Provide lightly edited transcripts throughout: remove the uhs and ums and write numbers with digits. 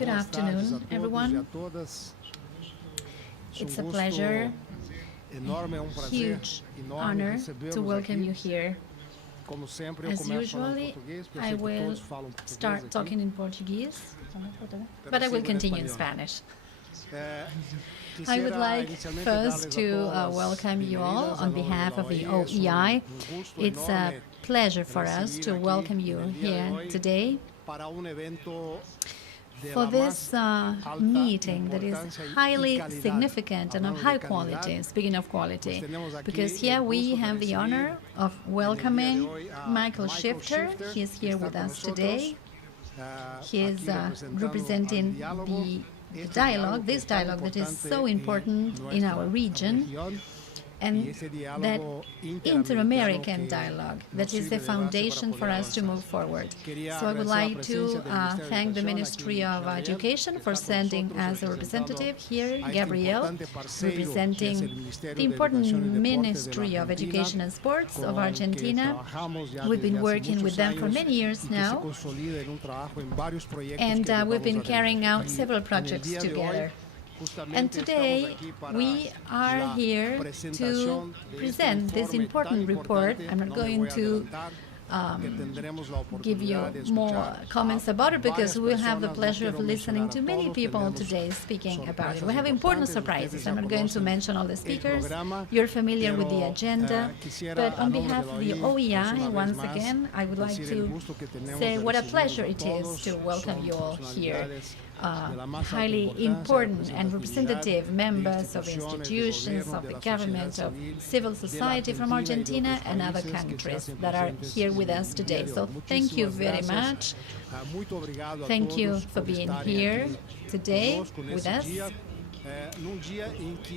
Good afternoon, everyone. It's a pleasure, huge honor to welcome you here. As usually, I will start talking in Portuguese, but I will continue in Spanish. I would like first to welcome you all on behalf of the OEI. It's a pleasure for us to welcome you here today for this meeting that is highly significant and of high quality, speaking of quality, because here we have the honor of welcoming Michael Shifter. He is here with us today. He is representing the dialogue, this dialogue that is so important in our region, and that Inter-American dialogue that is the foundation for us to move forward. So I would like to thank the Ministry of Education for sending us a representative here, Gabriel, representing the important Ministry of Education and Sports of Argentina. We've been working with them for many years now, and we've been carrying out several projects together. And today we are here to present this important report. I'm not going to give you more comments about it because we'll have the pleasure of listening to many people today speaking about it. We have important surprises. I'm not going to mention all the speakers. You're familiar with the agenda. But on behalf of the OEI, once again, I would like to say what a pleasure it is to welcome you all here. Highly important and representative members of institutions, of the government, of civil society from Argentina and other countries that are here with us today. So thank you very much. Thank you for being here today with us.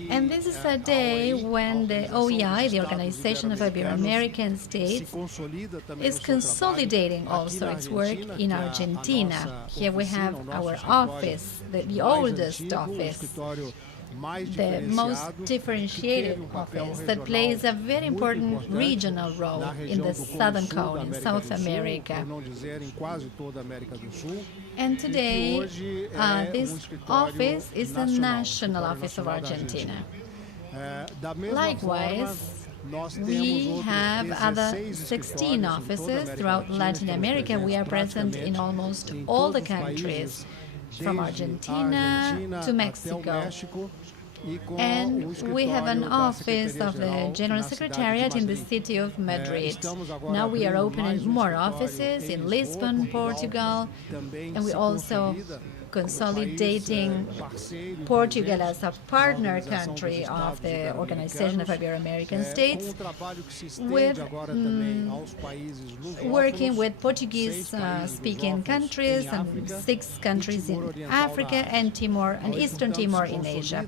And this is a day when the OEI, the Organization of Iberoamerican States, is consolidating also its work in Argentina. Here we have our office, the oldest office, the most differentiated office that plays a very important regional role in the Southern Cone in South America. And today, this office is the national office of Argentina. Likewise, we have other 16 offices throughout Latin America. We are present in almost all the countries, from Argentina to Mexico. And we have an office of the General Secretariat in the city of Madrid. Now we are opening more offices in Lisbon, Portugal, and we also consolidating Portugal as a partner country of the Organization of Iberoamerican States, with working with Portuguese-speaking countries and 6 countries in Africa and Timor and Eastern Timor in Asia.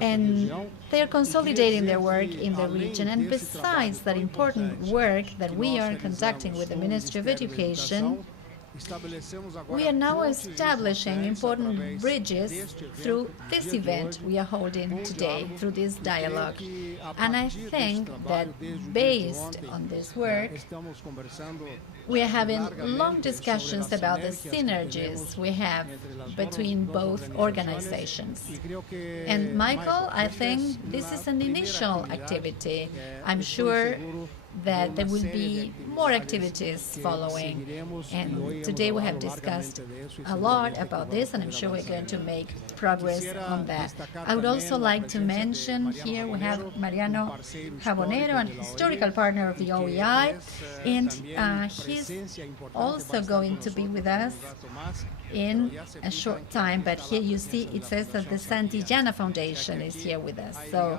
And they are consolidating their work in the region. And besides that important work that we are conducting with the Ministry of Education, we are now establishing important bridges through this event we are holding today, through this dialogue. And I think that based on this work, we are having long discussions about the synergies we have between both organizations. And Michael, I think this is an initial activity. I'm sure that there will be more activities following. And today we have discussed a lot about this, and I'm sure we're going to make progress on that. I would also like to mention here we have Mariano Jabonero, an historical partner of the OEI, and he's also going to be with us in a short time. But here you see it says that the Santillana Foundation is here with us. So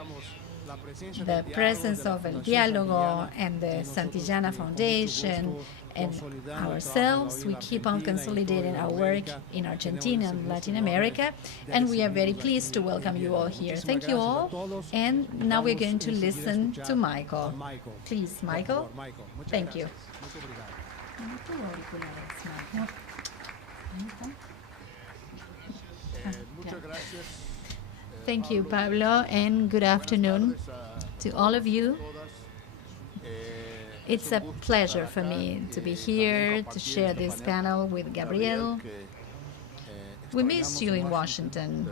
the presence of El Diálogo and the Santillana Foundation and ourselves, we keep on consolidating our work in Argentina and Latin America, and we are very pleased to welcome you all here. Thank you all, and now we're going to listen to Michael. Please, Michael. Thank you. Thank you, Paulo, and good afternoon to all of you. It's a pleasure for me to be here to share this panel with Gabriel. We miss you in Washington,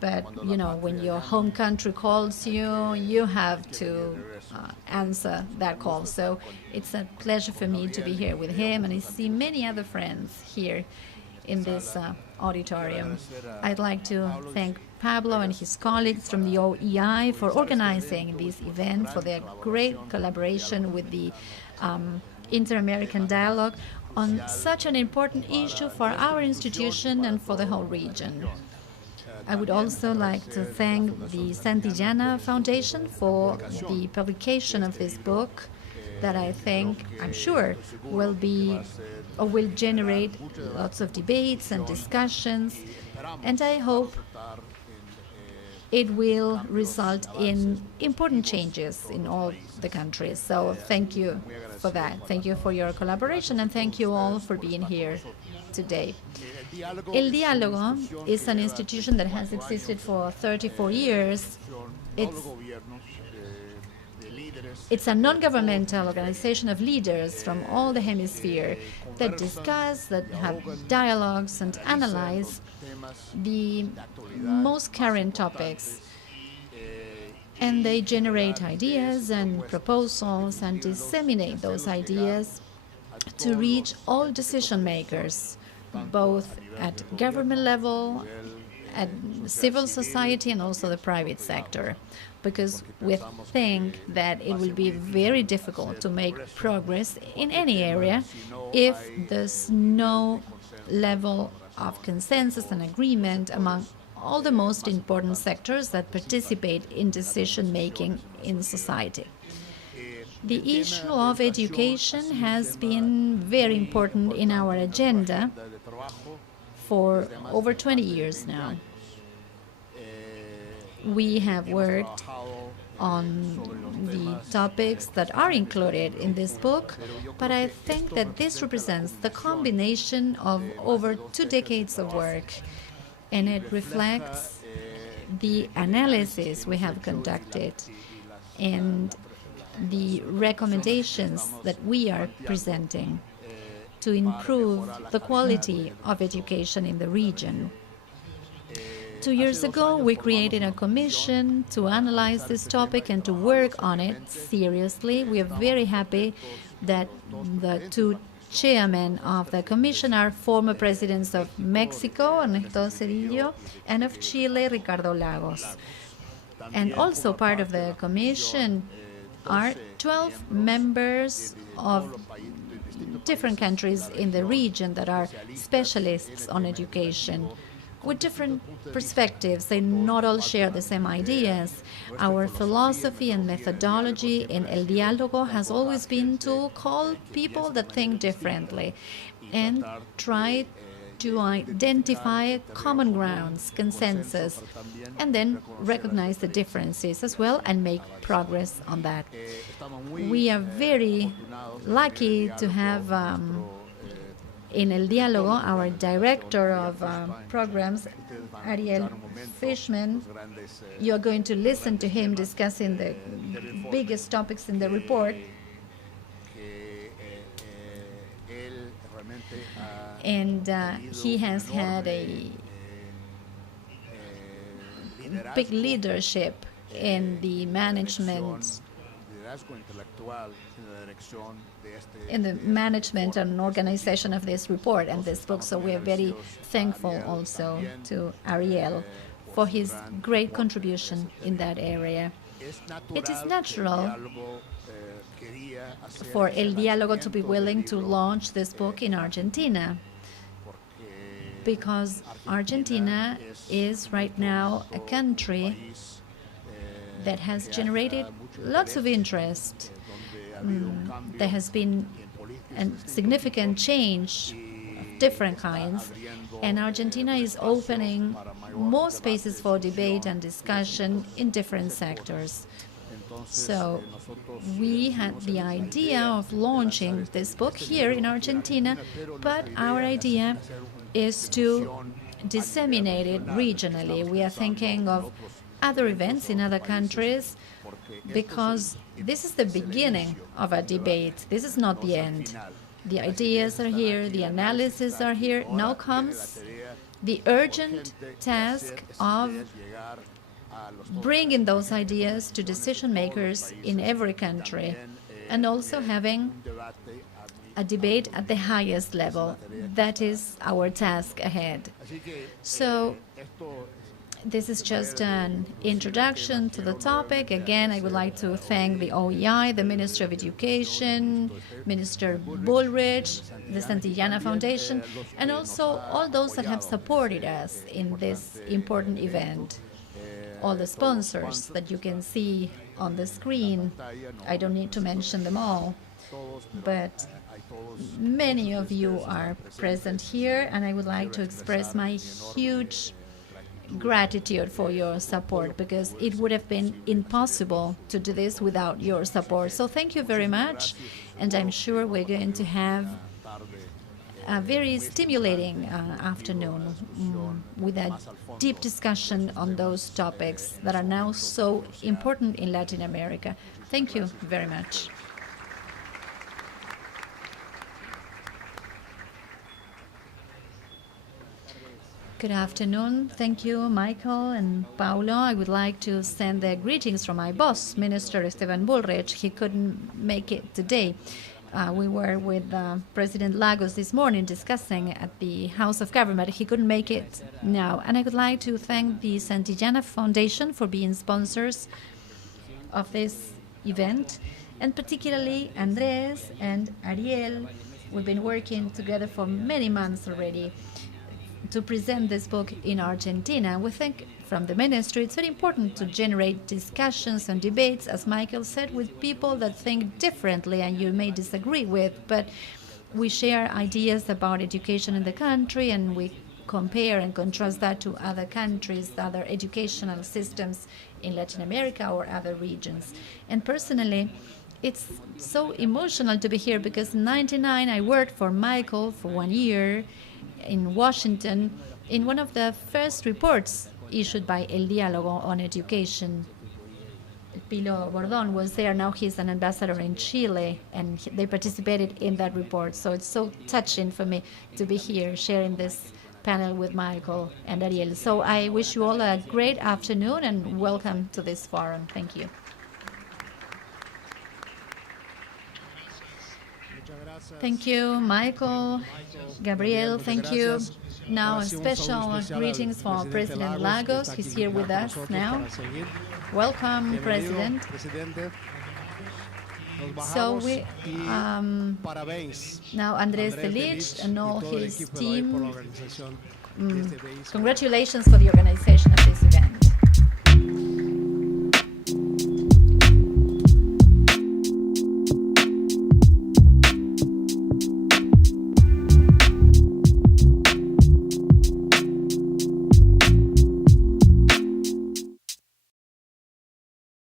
but, you know, when your home country calls you, you have to answer that call. So it's a pleasure for me to be here with him, and I see many other friends here in this auditorium. I'd like to thank Pablo and his colleagues from the OEI for organizing this event, for their great collaboration with the Inter-American Dialogue on such an important issue for our institution and for the whole region. I would also like to thank the Santillana Foundation for the publication of this book that I think, I'm sure, will generate lots of debates and discussions, and I hope it will result in important changes in all the countries. So thank you for that. Thank you for your collaboration, and thank you all for being here today. El Diálogo is an institution that has existed for 34 years. It's a non-governmental organization of leaders from all the hemisphere that discuss, that have dialogues and analyze the most current topics. And they generate ideas and proposals and disseminate those ideas to reach all decision makers, both at government level, at civil society, and also the private sector, because we think that it will be very difficult to make progress in any area if there's no level of consensus and agreement among all the most important sectors that participate in decision-making in society. The issue of education has been very important in our agenda for over 20 years now. We have worked on the topics that are included in this book, but I think that this represents the combination of over 2 decades of work, and it reflects the analysis we have conducted and the recommendations that we are presenting to improve the quality of education in the region. 2 years ago, we created a commission to analyze this topic and to work on it seriously. We are very happy that the 2 chairmen of the commission are former presidents of Mexico, Ernesto Zedillo, and of Chile, Ricardo Lagos. And also part of the commission are 12 members of different countries in the region that are specialists on education, with different perspectives. They not all share the same ideas. Our philosophy and methodology in El Diálogo has always been to call people that think differently and try to identify common grounds, consensus, and then recognize the differences as well and make progress on that. We are very lucky to have in El Diálogo our director of programs, Ariel Fishman. You're going to listen to him discussing the biggest topics in the report. And he has had a big leadership in the management and organization of this report and this book. So we are very thankful also to Ariel for his great contribution in that area. It is natural for El Diálogo to be willing to launch this book in Argentina, because Argentina is right now a country that has generated lots of interest. There has been a significant change of different kinds, and Argentina is opening more spaces for debate and discussion in different sectors. So we had the idea of launching this book here in Argentina, but our idea is to disseminate it regionally. We are thinking of other events in other countries, because this is the beginning of a debate. This is not the end. The ideas are here, the analysis are here. Now comes the urgent task of bringing those ideas to decision makers in every country, and also having a debate at the highest level. That is our task ahead. So this is just an introduction to the topic. Again, I would like to thank the OEI, the Ministry of Education, Minister Bullrich, the Santillana Foundation, and also all those that have supported us in this important event. All the sponsors that you can see on the screen. I don't need to mention them all, but many of you are present here, and I would like to express my huge gratitude for your support, because it would have been impossible to do this without your support. So thank you very much, and I'm sure we're going to have a very stimulating afternoon with a deep discussion on those topics that are now so important in Latin America. Thank you very much. Good afternoon. Thank you, Michael and Paulo. I would like to send the greetings from my boss, Minister Esteban Bullrich. He couldn't make it today. We were with President Lagos this morning discussing at the House of Government. He couldn't make it now. And I would like to thank the Santillana Foundation for being sponsors of this event, and particularly Andres and Ariel. We've been working together for many months already to present this book in Argentina. We think from the ministry it's very important to generate discussions and debates, as Michael said, with people that think differently and you may disagree with, but we share ideas about education in the country, and we compare and contrast that to other countries, other educational systems in Latin America or other regions. And personally, it's so emotional to be here, because in '99 I worked for Michael for 1 year in Washington in one of the first reports issued by El Diálogo on education. Pilo Bordón was there. Now he's an ambassador in Chile, and they participated in that report. So it's so touching for me to be here sharing this panel with Michael and Ariel. So I wish you all a great afternoon and welcome to this forum. Thank you. Thank you, Michael, Gabriel, thank you. Now, special greetings for President Lagos. He's here with us now. Welcome, President. So we now Andres Delich and all his team. Congratulations for the organization of this event.